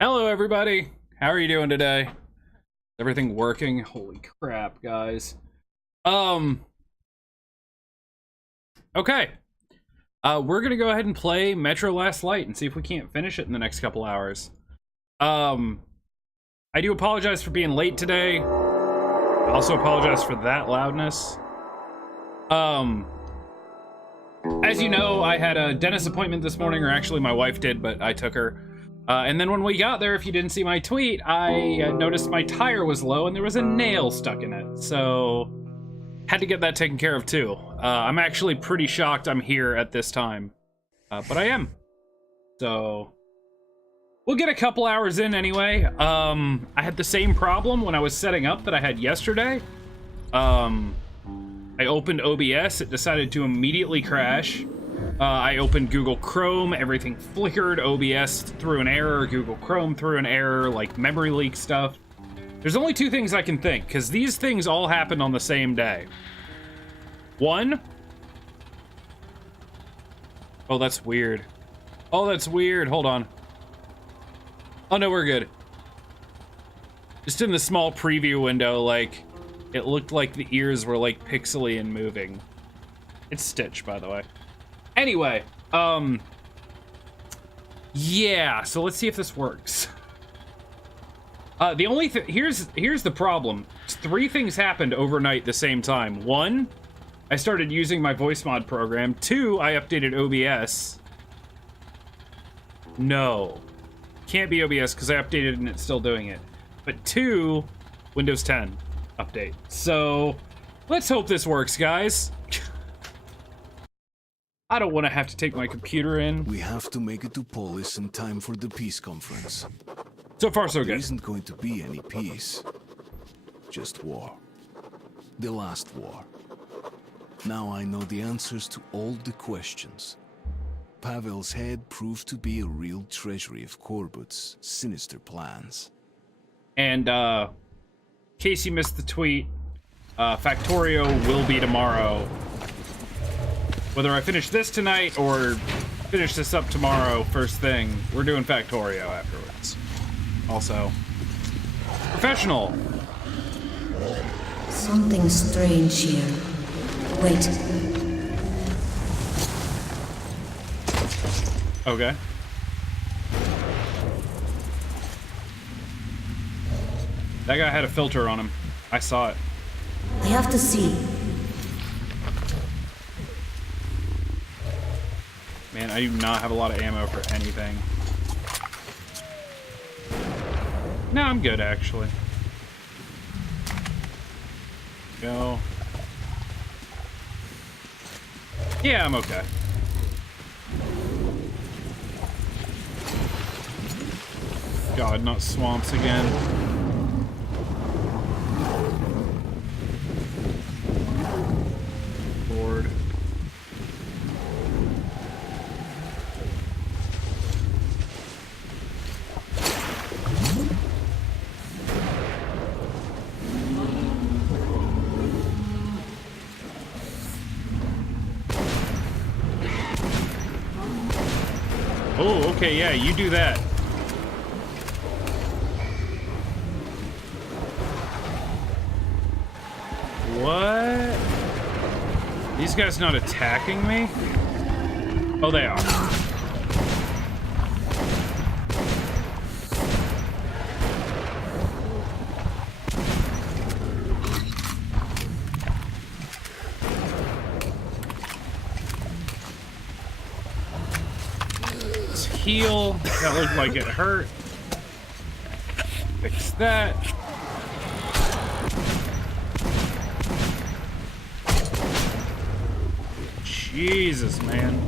Hello, everybody. How are you doing today? Everything working? Holy crap, guys. Okay. We're gonna go ahead and play Metro Last Light and see if we can't finish it in the next couple hours. I do apologize for being late today. I also apologize for that loudness. As you know, I had a dentist appointment this morning, or actually my wife did, but I took her. And then when we got there, if you didn't see my tweet, I noticed my tire was low and there was a nail stuck in it. So, had to get that taken care of too. I'm actually pretty shocked I'm here at this time. But I am. So, we'll get a couple hours in anyway. I had the same problem when I was setting up that I had yesterday. I opened OBS, it decided to immediately crash. I opened Google Chrome, everything flickered, OBS threw an error, Google Chrome threw an error, like memory leak stuff. There's only two things I can think, because these things all happened on the same day. One. Oh, that's weird. Oh, that's weird. Hold on. Oh, no, we're good. Just in the small preview window, like, it looked like the ears were, like, pixely and moving. It's Stitch, by the way. Anyway, yeah, so let's see if this works. The only thing, here's the problem. Three things happened overnight the same time. One, I started using my voice mod program. Two, I updated OBS. No, can't be OBS because I updated and it's still doing it. But two, Windows 10 update. So let's hope this works, guys. I don't want to have to take my computer in. We have to make it to Polis in time for the peace conference. So far, so good. There isn't going to be any peace. Just war. The last war. Now I know the answers to all the questions. Pavel's head proved to be a real treasury of Korbut's sinister plans. And, in case you missed the tweet, Factorio will be tomorrow. Whether I finish this tonight or finish this up tomorrow first thing, we're doing Factorio afterwards. Also, professional. Something strange here. Wait. Okay. That guy had a filter on him. I saw it. I have to see. Man, I do not have a lot of ammo for anything. No, I'm good, actually. Go. Yeah, I'm okay. God, not swamps again. Lord. Oh, okay, yeah, you do that. What? These guys not attacking me? Oh, they are. Heal. That looked like it hurt. Fix that. Jesus, man.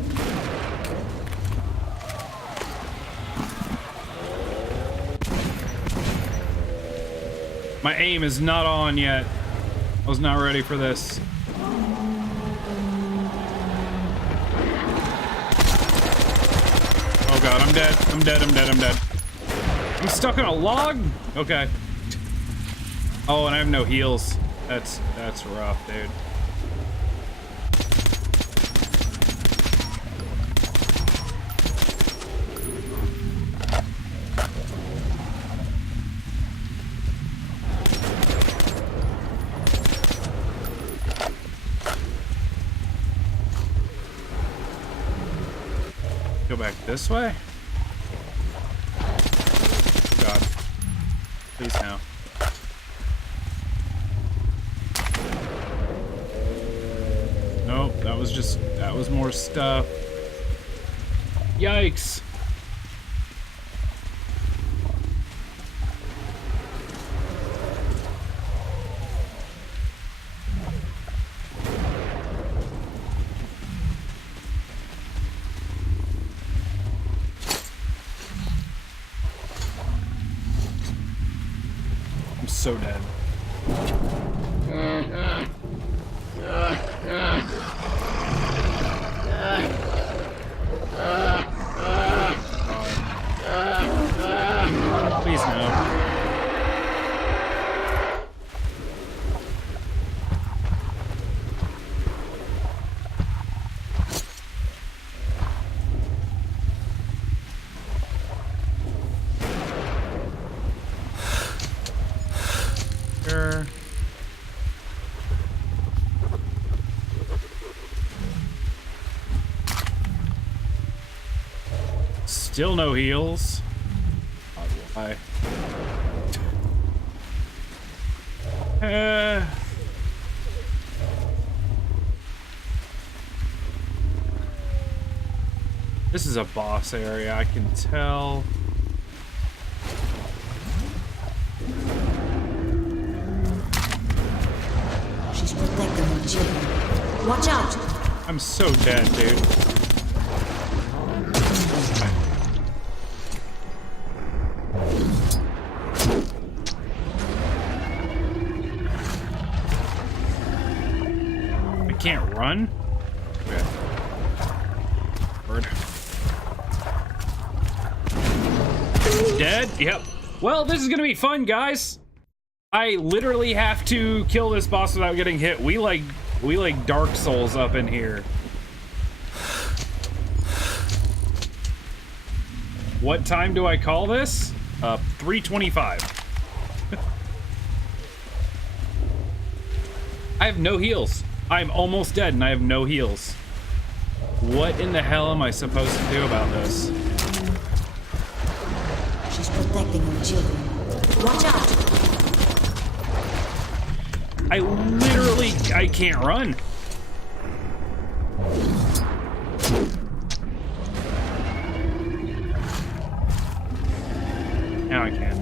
My aim is not on yet. I was not ready for this. Oh god, I'm dead. I'm dead, I'm dead, I'm dead. I'm stuck on a log? Okay. Oh, and I have no heals. That's rough, dude. go back this way? God. Please no. Nope, that was more stuff. Yikes. I'm so dead. Please no. Sure. Still no heals. Why? This is a boss area, I can tell. She's protecting her children. Watch out! I'm so dead, dude. I can't run? Okay. Bird. Dead? Yep. Well, this is gonna be fun, guys. I literally have to kill this boss without getting hit. We like Dark Souls up in here. What time do I call this? 3:25. I have no heals. I'm almost dead and I have no heals. What in the hell am I supposed to do about this? She's protecting her children. Watch out! I can't run. Now I can.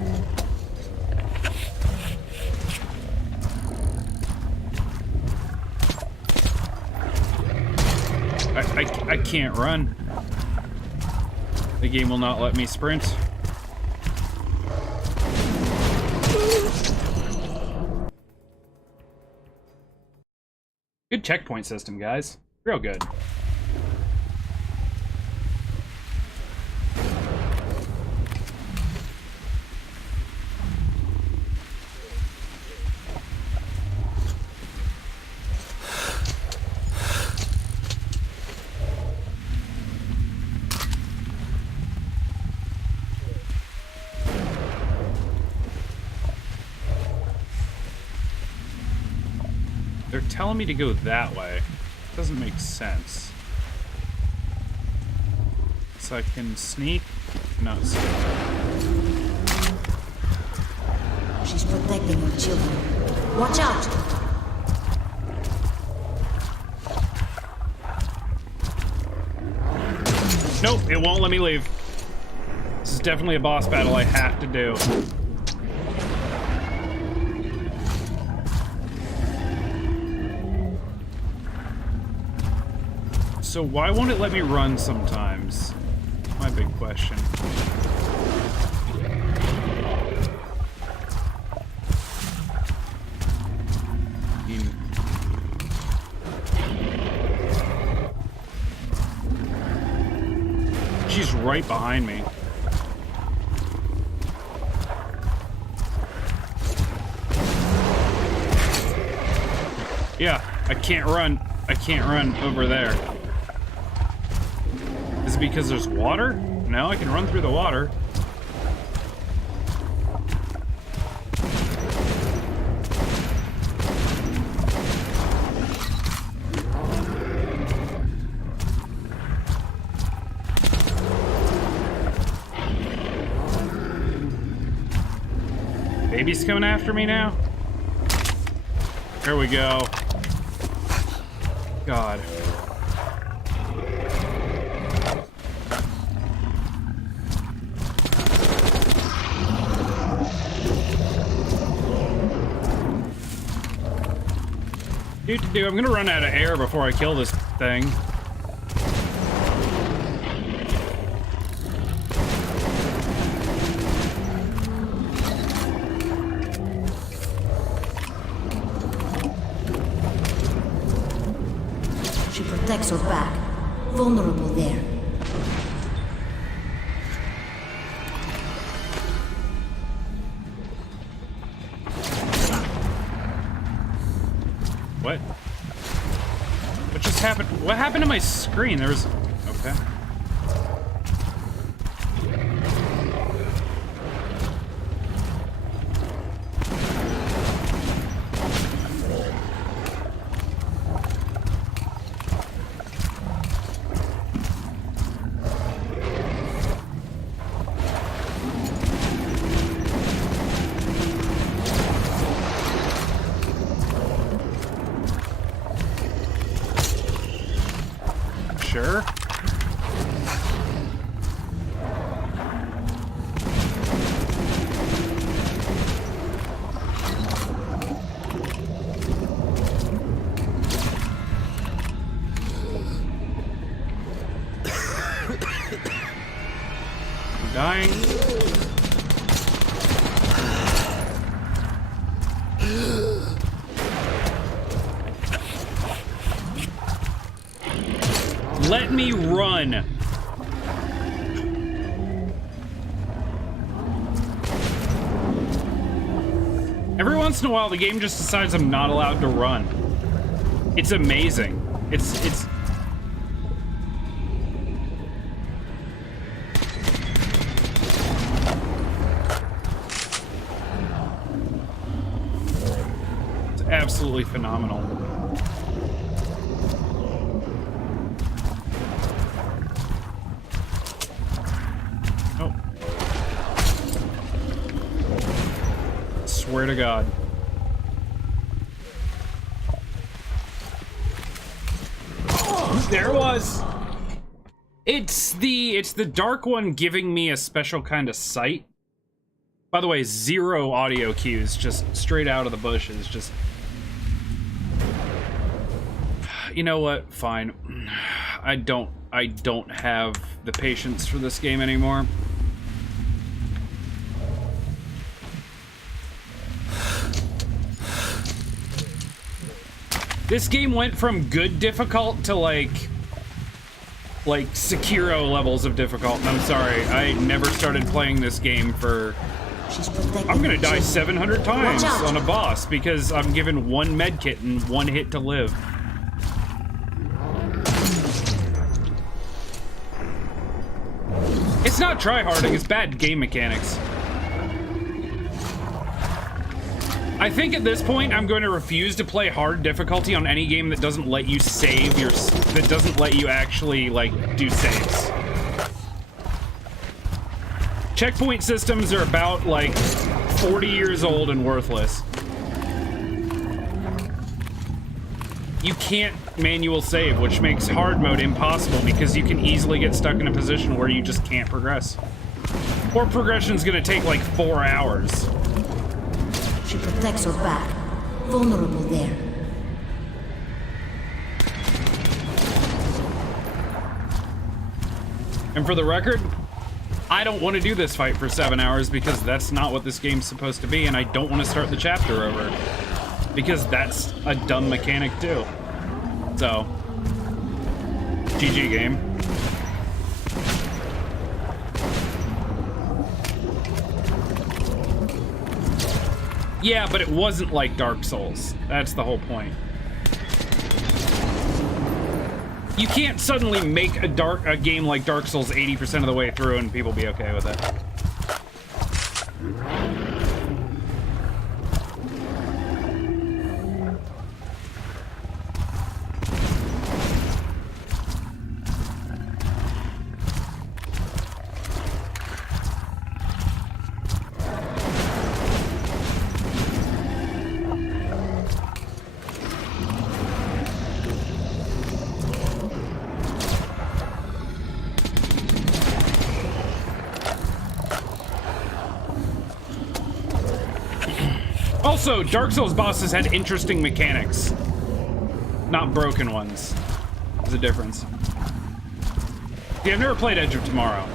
I can't run. The game will not let me sprint. Good checkpoint system, guys. Real good. They're telling me to go that way. Doesn't make sense. So I can sneak? Not sneak. She's protecting her children. Watch out! Nope, it won't let me leave. This is definitely a boss battle I have to do. So why won't it let me run sometimes? My big question. She's right behind me. Yeah, I can't run. I can't run over there. Is it because there's water? Now I can run through the water. baby's coming after me now? Here we go. God. Dude, I'm gonna run out of air before I kill this thing. She protects her back. Vulnerable there. What? What just happened? What happened to my screen? There was... Okay. Sure. I'm dying. Let me run. Every once in a while, the game just decides I'm not allowed to run. It's amazing. It's... absolutely phenomenal. Oh. Swear to God. There it was. It's the dark one giving me a special kind of sight. By the way, 0 audio cues, just straight out of the bushes, just... You know what? Fine. I don't have the patience for this game anymore. This game went from good difficult to like Sekiro levels of difficult, and I'm sorry, I never started playing this game for... I'm gonna die 700 times on a boss because I'm given 1 medkit and 1 hit to live. It's not tryharding, it's bad game mechanics. I think at this point I'm going to refuse to play hard difficulty on any game that doesn't let you save your... that doesn't let you actually, like, do saves. Checkpoint systems are about, like, 40 years old and worthless. You can't manual save, which makes hard mode impossible because you can easily get stuck in a position where you just can't progress. Or progression's gonna take, like, 4 hours. She protects her back. Vulnerable there. And for the record, I don't want to do this fight for 7 hours because that's not what this game's supposed to be, and I don't want to start the chapter over because that's a dumb mechanic too. So, GG game. Yeah, but it wasn't like Dark Souls. That's the whole point. You can't suddenly make a game like Dark Souls 80% of the way through and people be okay with it. Also, Dark Souls bosses had interesting mechanics. Not broken ones. There's a difference. See, I've never played Edge of Tomorrow.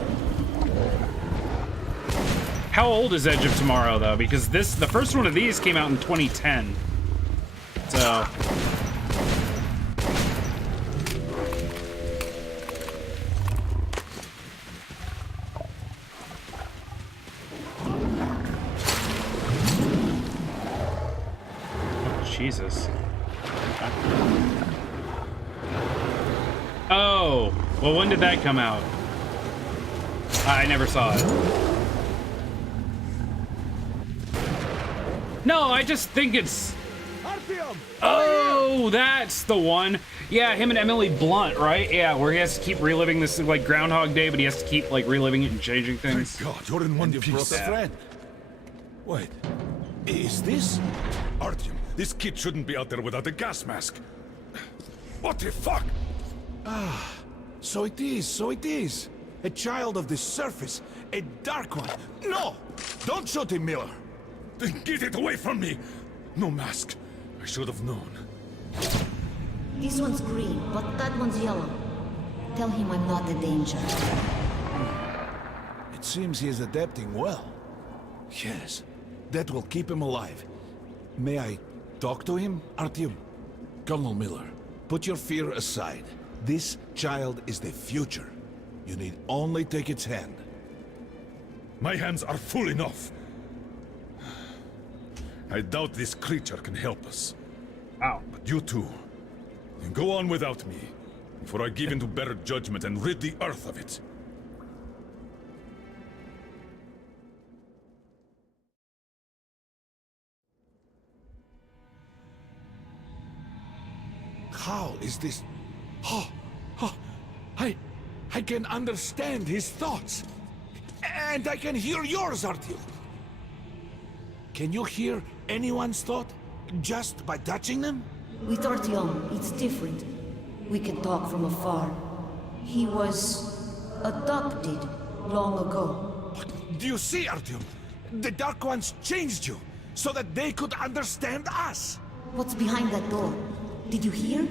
How old is Edge of Tomorrow, though? Because the first one of these came out in 2010. So... Jesus. Oh, well, when did that come out? I never saw it. No, I just think it's... Oh, that's the one. Yeah, him and Emily Blunt, right? Yeah, where he has to keep reliving this, like, Groundhog Day, but he has to keep, like, reliving it and changing things. Thank God, you're in one piece. brought a friend. Wait, is this... Artyom, this kid shouldn't be out there without a gas mask. What the fuck? So it is. A child of the surface. A dark one. No! Don't shoot him, Miller. Then get it away from me! No mask. I should have known. This one's green, but that one's yellow. Tell him I'm not a danger. It seems he is adapting well. Yes, that will keep him alive. May I talk to him, Artyom? Colonel Miller, put your fear aside. This child is the future. You need only take its hand. My hands are full enough. I doubt this creature can help us. Wow. But you two, go on without me, before I give into better judgment and rid the Earth of it. How is this? I can understand his thoughts. And I can hear yours, Artyom. Can you hear anyone's thought just by touching them? With Artyom, it's different. We can talk from afar. He was adopted long ago. Do you see, Artyom? The Dark Ones changed you so that they could understand us. What's behind that door? Did you hear?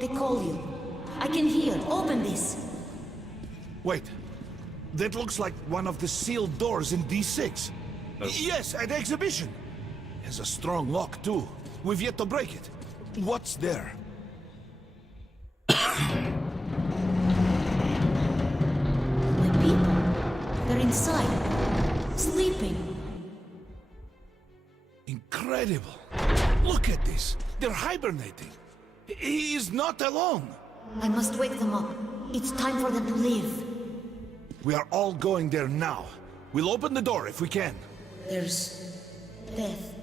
They call you. I can hear. Open this. Wait. That looks like one of the sealed doors in D6. Yes, at the exhibition. Has a strong lock, too. We've yet to break it. What's there? My people. They're inside. Sleeping. Incredible. Look at this. They're hibernating. He is not alone. I must wake them up. It's time for them to live. We are all going there now. We'll open the door if we can. There's death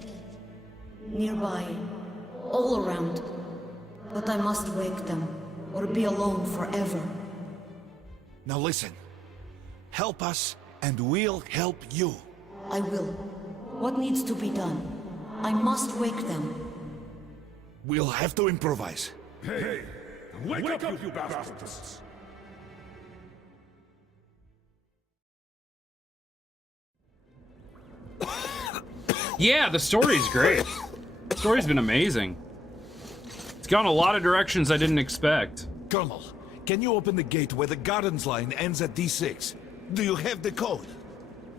nearby, all around. But I must wake them, or be alone forever. Now listen. Help us, and we'll help you. I will. What needs to be done? I must wake them. We'll have to improvise. Hey, wake up, you bastards! Yeah, the story's great. The story's been amazing. It's gone a lot of directions I didn't expect. Colonel, can you open the gate where the Gardens line ends at D6? Do you have the code?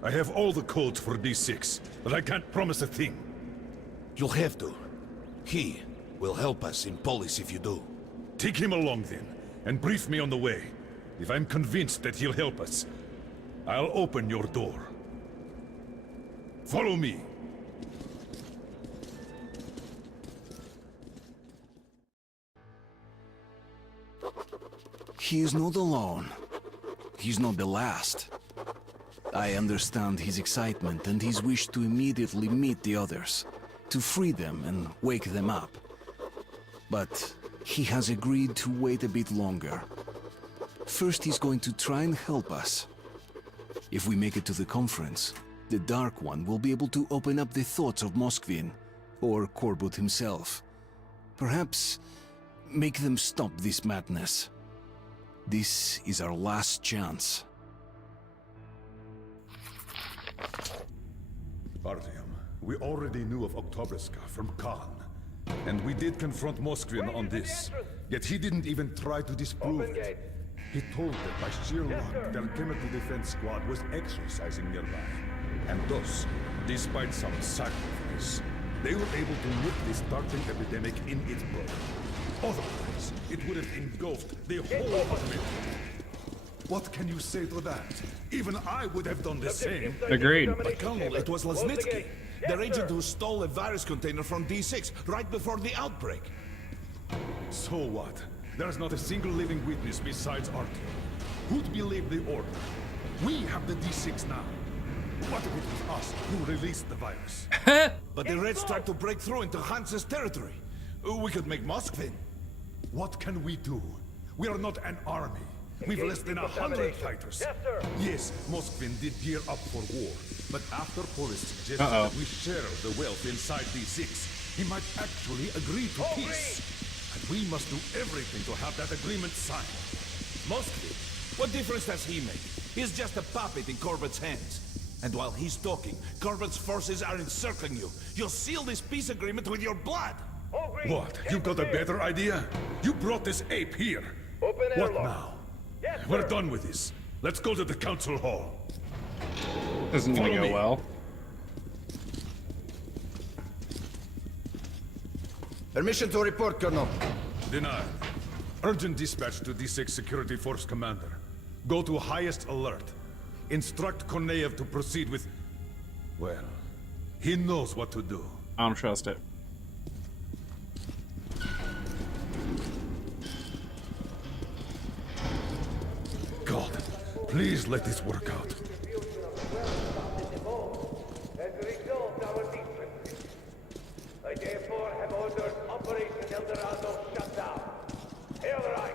I have all the codes for D6, but I can't promise a thing. You'll have to. He will help us in Polis if you do. Take him along then, and brief me on the way. If I'm convinced that he'll help us, I'll open your door. Follow me. He is not alone. He's not the last. I understand his excitement and his wish to immediately meet the others, to free them and wake them up. But he has agreed to wait a bit longer. First, he's going to try and help us. If we make it to the conference, the Dark One will be able to open up the thoughts of Moskvin, or Korbut himself. Perhaps make them stop this madness. This is our last chance. Artyom, We already knew of Oktoberska from Khan. And we did confront Moskvin on this. Yet he didn't even try to disprove it. He told that by sheer luck, their chemical defense squad was exercising nearby. And thus, despite some sacrifice, they were able to nip this startling epidemic in its bud. Otherwise, it would have engulfed the whole of it. What can you say to that? Even I would have done the same. Agreed. But Colonel, it was Lasnitsky, their agent who stole a virus container from D6 right before the outbreak. So what? There's not a single living witness besides Artyom. Who'd believe the order? We have the D6 now. What if it was us who released the virus? But the Reds tried to break through into Hans's territory. We could make Moskvin. What can we do? We are not an army. We've less than 100 fighters. Yes, sir. Yes, Moskvin did gear up for war. But after Polis suggested that we share the wealth inside D6, he might actually agree to peace. And we must do everything to have that agreement signed. Moskvin? What difference does he make? He's just a puppet in Corbett's hands. And while he's talking, Corbett's forces are encircling you. You'll seal this peace agreement with your blood. What? You got a better idea? You brought this ape here. What now? We're done with this. Let's go to the council hall. This isn't gonna Follow go me. well. Permission to report, Colonel. Denied. Urgent dispatch to D6 Security Force Commander. Go to highest alert. Instruct Koneyev to proceed with... Well, he knows what to do. I don't trust it. God, please let this work out. As a result, our defense. I therefore have ordered Operation Eldorado shut down. Hail the right.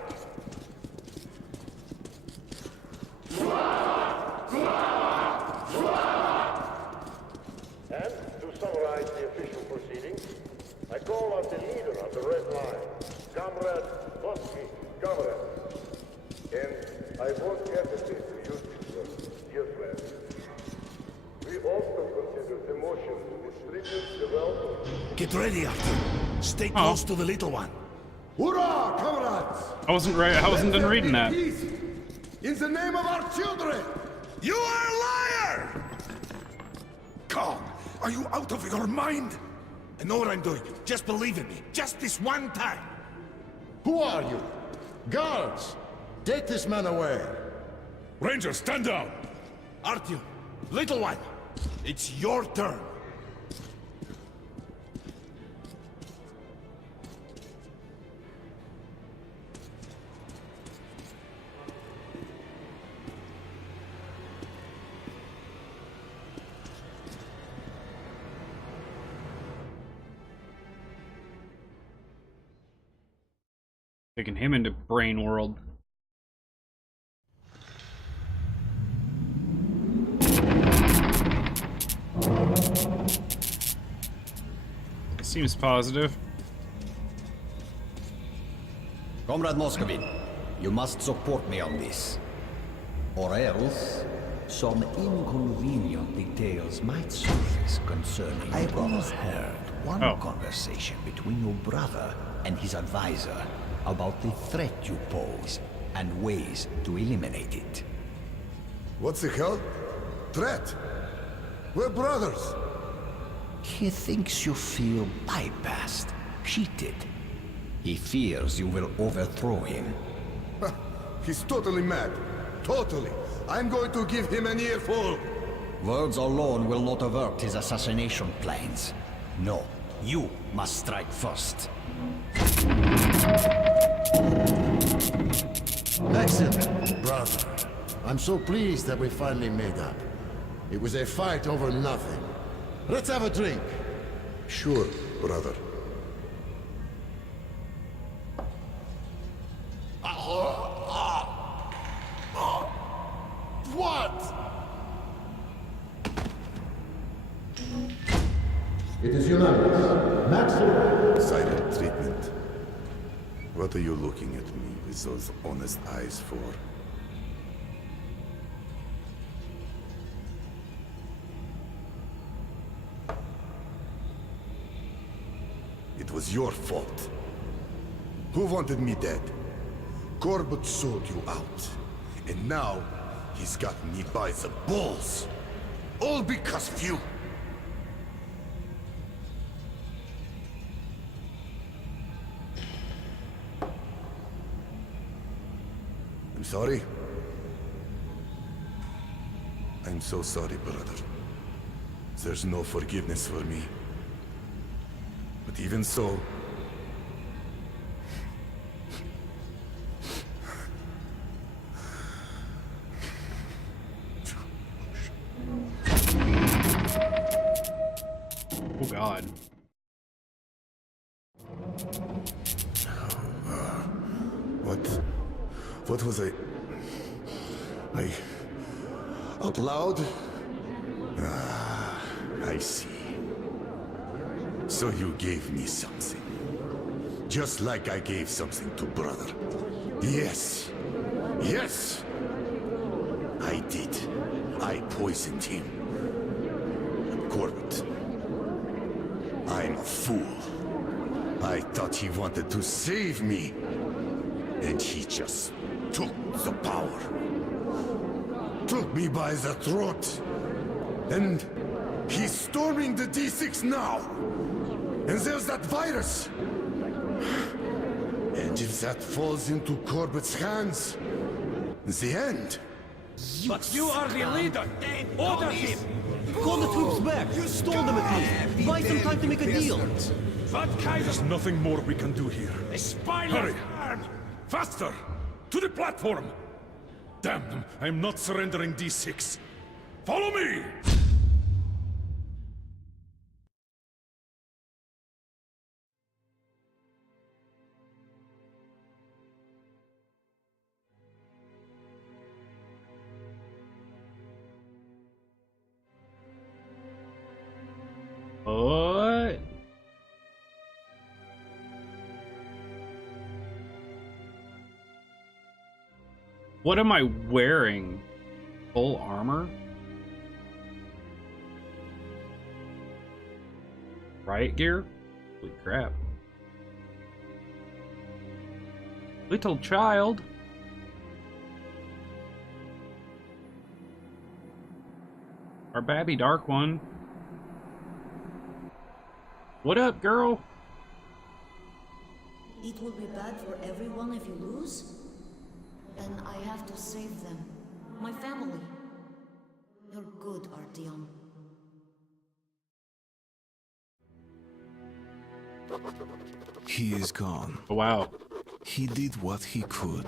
And to summarize the official proceedings, I call on the leader of the Red Line, Comrade Bosky, comrade. And I won't hesitate to use this word, dear friend. We also consider the motion to distribute the wealth of... Get ready, Artyom. Stay close to the little one. Hurrah, comrades! I wasn't right. I wasn't done reading that. Peace in the name of our children! You are a liar! Khan, are you out of your mind? I know what I'm doing. Just believe in me. Just this one time. Who are you? Guards! Take this man away. Ranger, stand down! Artyom, little one, it's your turn. Taking him into brain world. Seems positive. Comrade Moscovin, you must support me on this. Or else, some inconvenient details might surface concerning I once heard one conversation between your brother and his advisor about the threat you pose and ways to eliminate it. What the hell? Threat? We're brothers. He thinks you feel bypassed, cheated. He fears you will overthrow him. He's totally mad. Totally. I'm going to give him an earful. Words alone will not avert his assassination plans. No, you must strike first. Excellent, brother. I'm so pleased that we finally made up. It was a fight over nothing. Let's have a drink. Sure, brother. What? It is unanimous. Maximum. Silent treatment. What are you looking at me with those honest eyes for? It was your fault. Who wanted me dead? Corbett sold you out. And now, he's got me by the balls. All because of you. I'm sorry. I'm so sorry, brother. There's no forgiveness for me. But even so... Oh God. What was I... Out loud? Ah, I see. So you gave me something. Just like I gave something to brother. Yes. Yes! I did. I poisoned him. Corbett. I'm a fool. I thought he wanted to save me. And he just took the power. Took me by the throat. And he's storming the D6 now. And there's that virus. And if that falls into Corbett's hands, the end. But you are the leader! Order him! Call the troops back! Stall them at least! Buy some time to make a deal! There's nothing more we can do here. Hurry! Faster! To the platform! Damn them, I'm not surrendering D6. Follow me! What? What am I wearing? Full armor? Riot gear? Holy crap. Little child. Our babby dark one. What up, girl? It will be bad for everyone if you lose. Then I have to save them. My family. You're good, Artyom. He is gone. Oh, wow. He did what he could.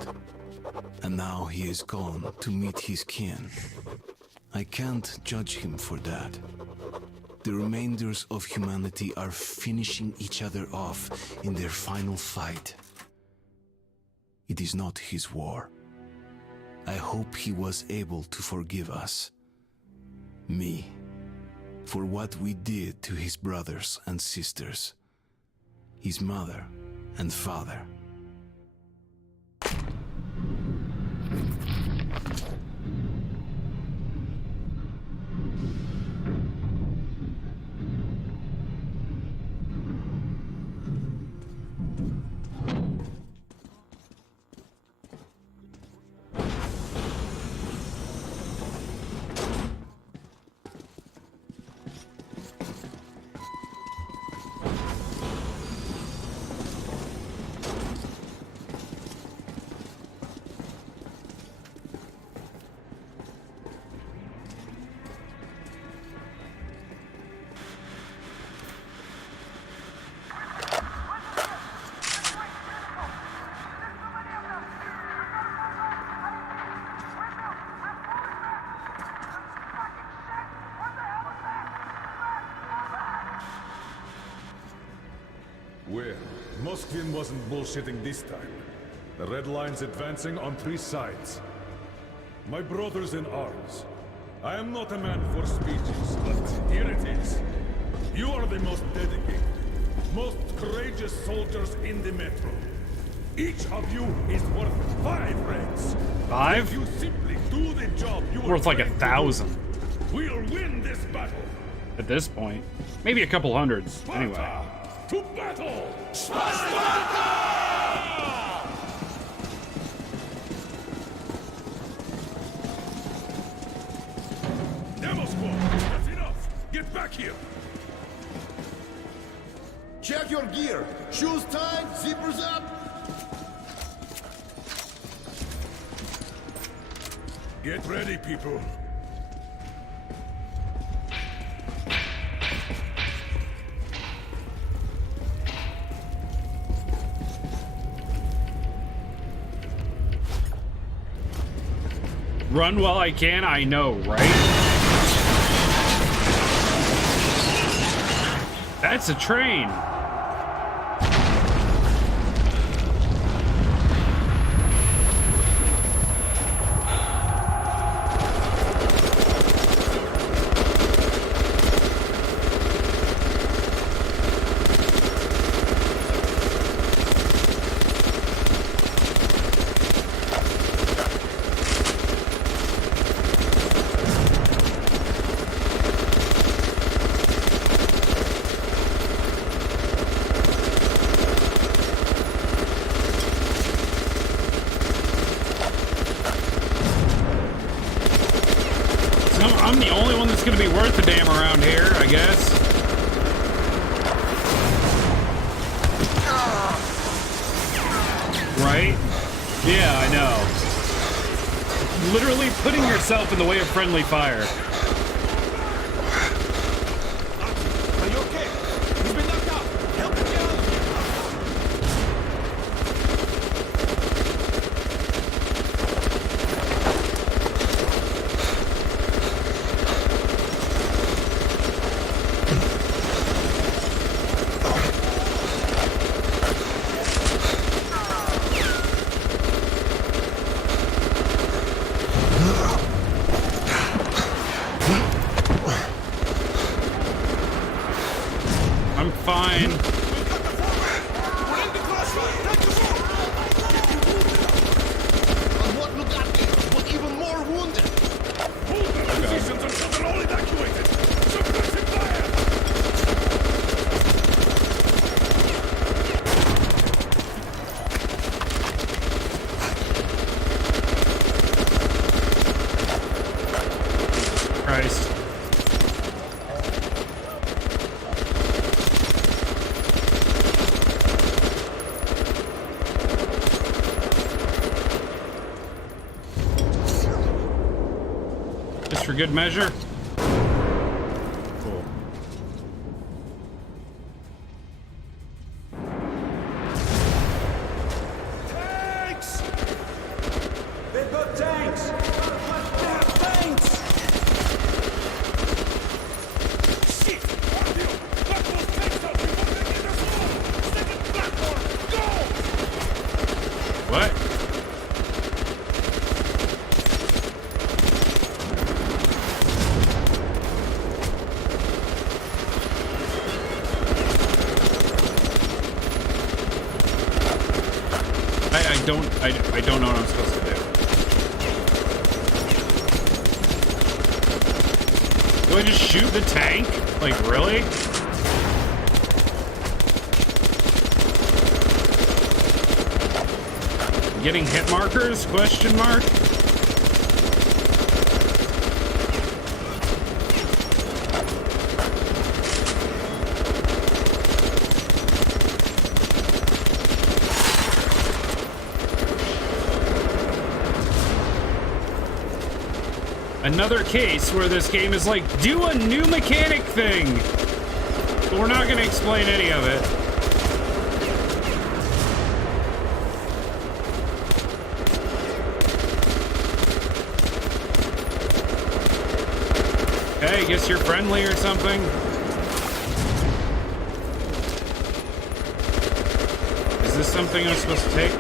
And now he is gone to meet his kin. I can't judge him for that. The remainders of humanity are finishing each other off in their final fight. It is not his war. I hope he was able to forgive us. Me. For what we did to his brothers and sisters. His mother and father. Well, Moskvin wasn't bullshitting this time. The Red Line's advancing on 3 sides. My brothers in arms, I am not a man for speeches, but here it is. You are the most dedicated, most courageous soldiers in the Metro. Each of you is worth 5 Reds. 5? If you simply do the job you Worth like 1,000. we'll win this battle. At this point. Maybe a couple hundreds. Anyway. Sparta, To battle! Demo squad, that's enough! Get back here! Check your gear. Shoes tied, zippers up. Get ready, people. Run while I can, I know, right? That's a train. I'm the only one that's gonna be worth a damn around here, I guess. Right? Yeah, I know. Literally putting yourself in the way of friendly fire. Are you okay? He's been knocked out. Help him out. I'm fine. And what looked at me, but even more wounded. Hold their positions until they're all evacuated! Suppressive fire! Christ. Just for good measure. Cool. Tanks! They've got tanks. They have tanks. Shit! Artyom! Knock those tanks out before they get us all! Second platform! Go! What? I don't know what I'm supposed to do. Do I just shoot the tank? Like, really? Getting hit markers? Question mark? Another case where this game is like, do a new mechanic thing. But we're not going to explain any of it. Hey, guess you're friendly or something. Is this something I'm supposed to take?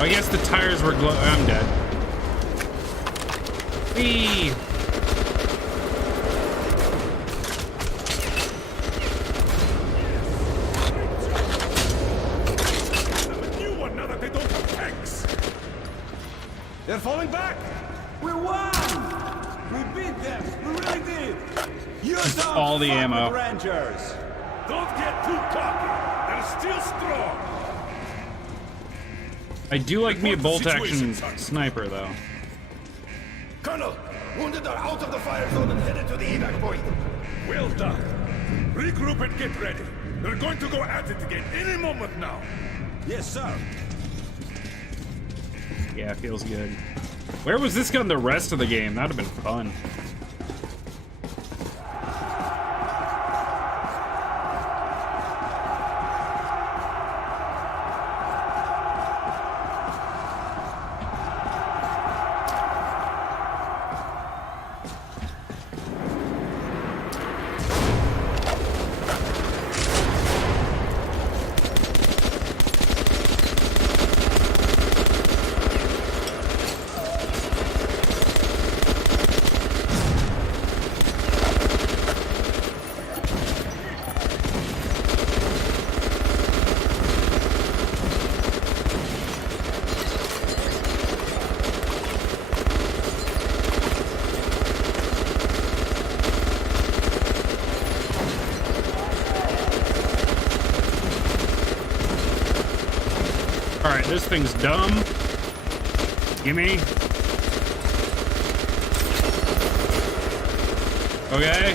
I guess the tires were I'm dead. Eee. They're falling back! We won! We beat them! We really did! Use all the ammo. Rangers! Don't get too cocky. They're still strong. I do like me a Report the bolt-action situation, sniper, though. Colonel, wounded are out of the fire zone and headed to the evac point. Well done. Regroup and get ready. They're going to go at it again any moment now. Yes, sir. Yeah, it feels good. Where was this gun the rest of the game? That'd have been fun. Alright, this thing's dumb. Gimme. Okay.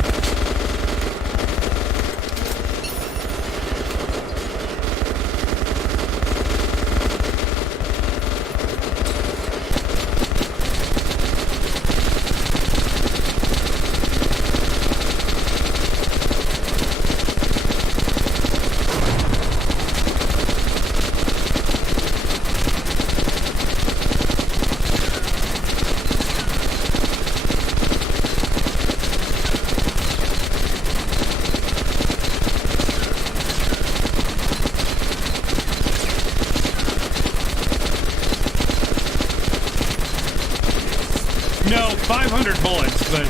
No, 500 bullets, but...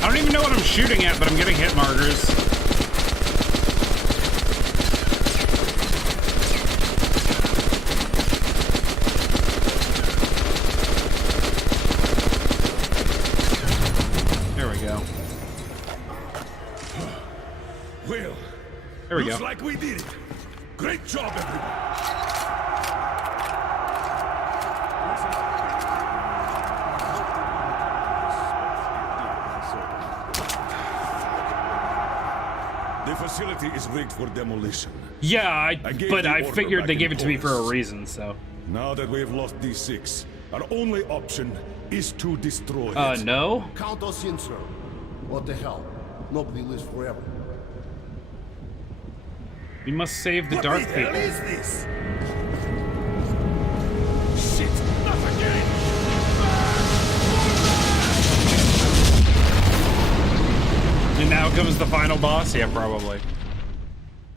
I don't even know what I'm shooting at, but I'm getting hit markers. There we go. Well, There we looks go. like we did it. Great job, everyone. The facility is rigged for demolition. Yeah, gave but the I order figured back they in gave it to me for a Taurus. reason, so... Now that we've lost D6, our only option is to destroy it. No? Count us in, sir. What the hell? Nobody lives forever. We must save the What dark the hell people. is this? Shit! Not again! And now comes the final boss? Yeah, probably.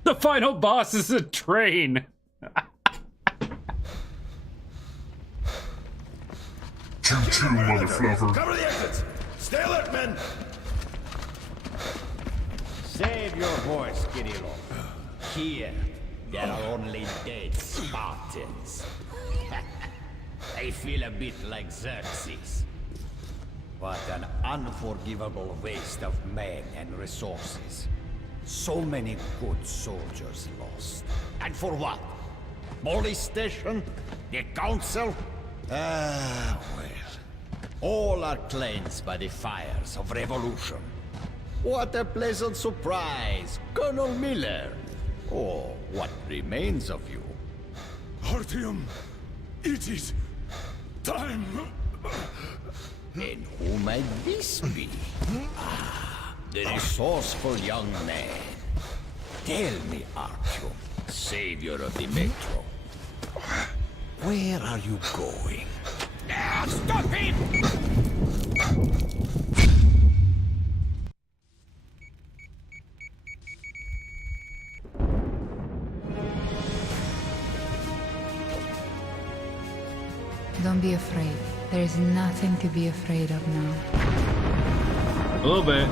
The final boss is a train! Choo-choo, motherfucker. Cover the exits. Stay alert, men. Save your voice, Kirilo. Here, there are only dead Spartans. I feel a bit like Xerxes. What an unforgivable waste of men and resources. So many good soldiers lost. And for what? Police station? The council? Ah, well. All are cleansed by the fires of revolution. What a pleasant surprise, Colonel Miller. Or what remains of you. Artyom, it is time. And who might this be? Ah, the resourceful young man. Tell me, Artyom, savior of the Metro. Where are you going? Ah, stop him! Don't be afraid. There is nothing to be afraid of now. A little bit.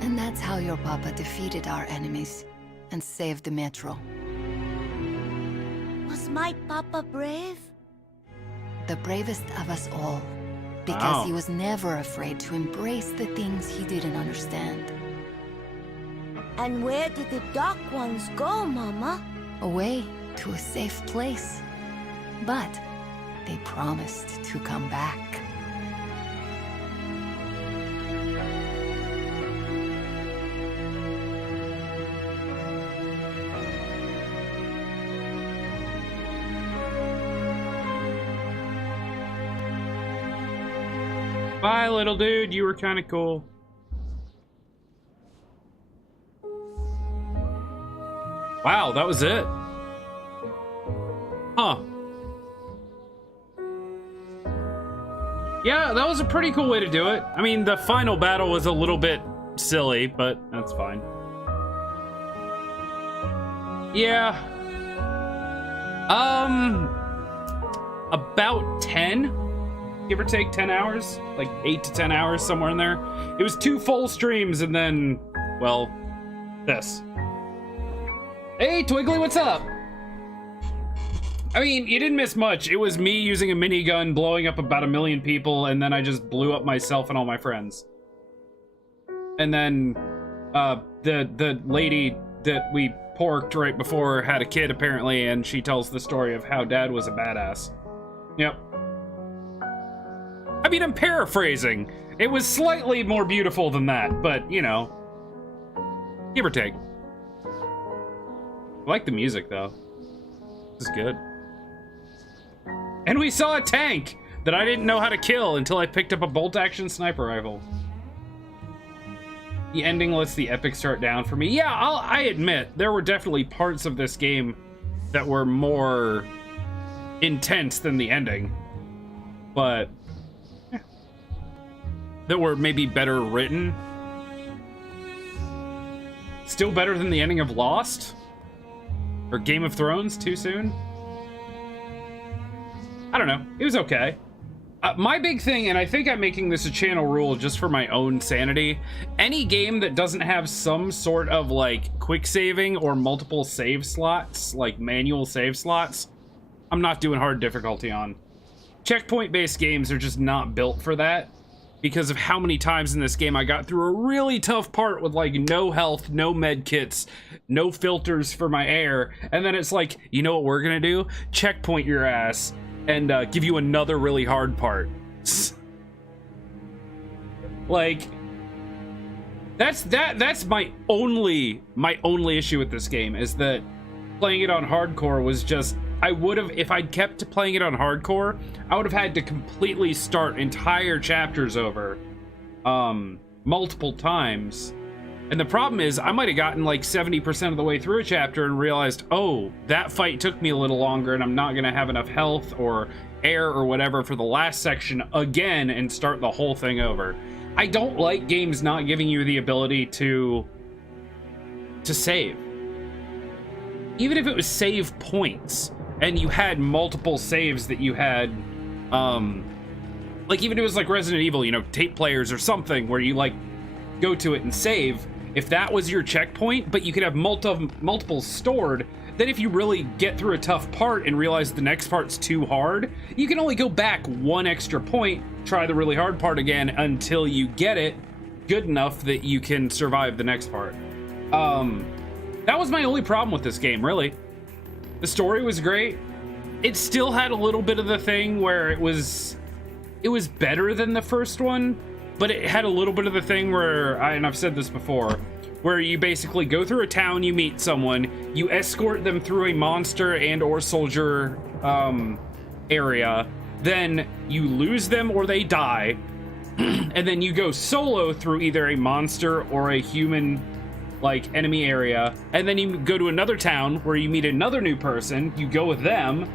And that's how your papa defeated our enemies and saved the metro. Was my papa brave? The bravest of us all. Because Wow. he was never afraid to embrace the things he didn't understand. And where did the dark ones go, Mama? Away to a safe place. But they promised to come back. Bye, little dude. You were kind of cool. Wow, that was it. Huh. Yeah, that was a pretty cool way to do it. I mean, the final battle was a little bit silly, but that's fine. Yeah. About 10, give or take 10 hours, like 8 to 10 hours, somewhere in there. It was 2 full streams and then, well, this. Hey, Twiggly, what's up? I mean, you didn't miss much. It was me using a minigun, blowing up about 1 million people, and then I just blew up myself and all my friends. And then, the lady that we porked right before had a kid, apparently, and she tells the story of how Dad was a badass. Yep. I mean, I'm paraphrasing. It was slightly more beautiful than that, but, you know, give or take. I like the music, though. This is good. And we saw a tank that I didn't know how to kill until I picked up a bolt-action sniper rifle. The ending lets the epic start down for me. Yeah, I admit, there were definitely parts of this game that were more intense than the ending. But, yeah. That were maybe better written. Still better than the ending of Lost? Or Game of Thrones too soon? I don't know. It was okay. My big thing, and I think I'm making this a channel rule just for my own sanity, any game that doesn't have some sort of like quick saving or multiple save slots, like manual save slots, I'm not doing hard difficulty on. Checkpoint-based games are just not built for that because of how many times in this game I got through a really tough part with like no health, no med kits, no filters for my air, and then it's like, you know what we're gonna do? Checkpoint your ass and give you another really hard part. Like, that's my only issue with this game, is that playing it on hardcore was just, I would have, if I'd kept playing it on hardcore, I would have had to completely start entire chapters over multiple times. And the problem is, I might have gotten like 70% of the way through a chapter and realized, oh, that fight took me a little longer and I'm not gonna have enough health or air or whatever for the last section again and start the whole thing over. I don't like games not giving you the ability to save. Even if it was save points and you had multiple saves that you had, like even if it was like Resident Evil, you know, tape players or something where you like go to it and save, if that was your checkpoint, but you could have multiple stored, then if you really get through a tough part and realize the next part's too hard, you can only go back 1 extra point, try the really hard part again until you get it good enough that you can survive the next part. That was my only problem with this game, really. The story was great. It still had a little bit of the thing where it was better than the first one, but it had a little bit of the thing where, and I've said this before, where you basically go through a town, you meet someone, you escort them through a monster and or soldier area, then you lose them or they die, and then you go solo through either a monster or a human like enemy area, and then you go to another town where you meet another new person, you go with them,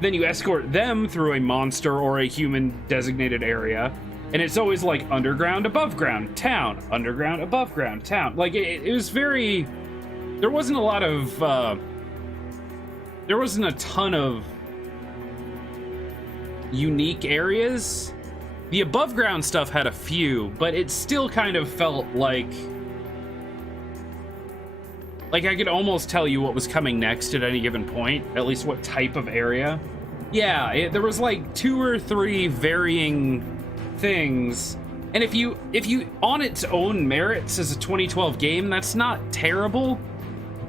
then you escort them through a monster or a human designated area, and it's always like underground, above ground, town, underground, above ground, town. Like it was very, there wasn't a lot of there wasn't a ton of unique areas. The above ground stuff had a few, but it still kind of felt like I could almost tell you what was coming next at any given point, at least what type of area. Yeah, there was like 2 or 3 varying things, and if you on its own merits as a 2012 game, that's not terrible,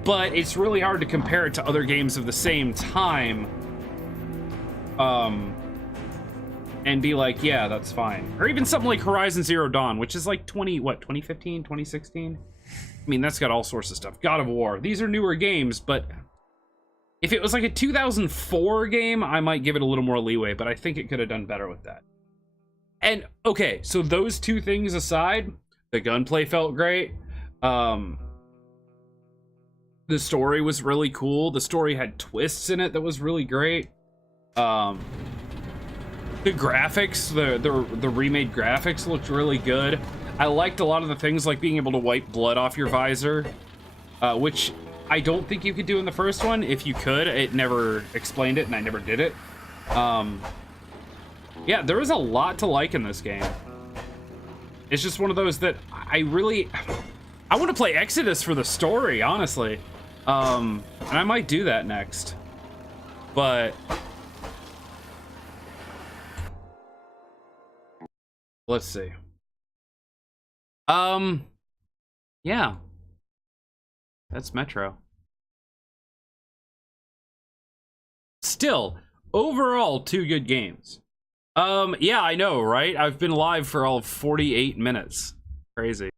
but it's really hard to compare it to other games of the same time and be like, yeah, that's fine. Or even something like Horizon Zero Dawn, which is like 2015, 2016? I mean, that's got all sorts of stuff. God of War. These are newer games, but if it was like a 2004 game, I might give it a little more leeway, but I think it could have done better with that. And, okay, so those 2 things aside, the gunplay felt great. The story was really cool. The story had twists in it that was really great. The graphics, the remade graphics looked really good. I liked a lot of the things like being able to wipe blood off your visor, which I don't think you could do in the first one. If you could, it never explained it, and I never did it. Yeah, there was a lot to like in this game. It's just one of those that I want to play Exodus for the story, honestly. And I might do that next. But let's see. Yeah. That's Metro. Still, overall, 2 good games. Yeah, I know, right? I've been live for all of 48 minutes. Crazy.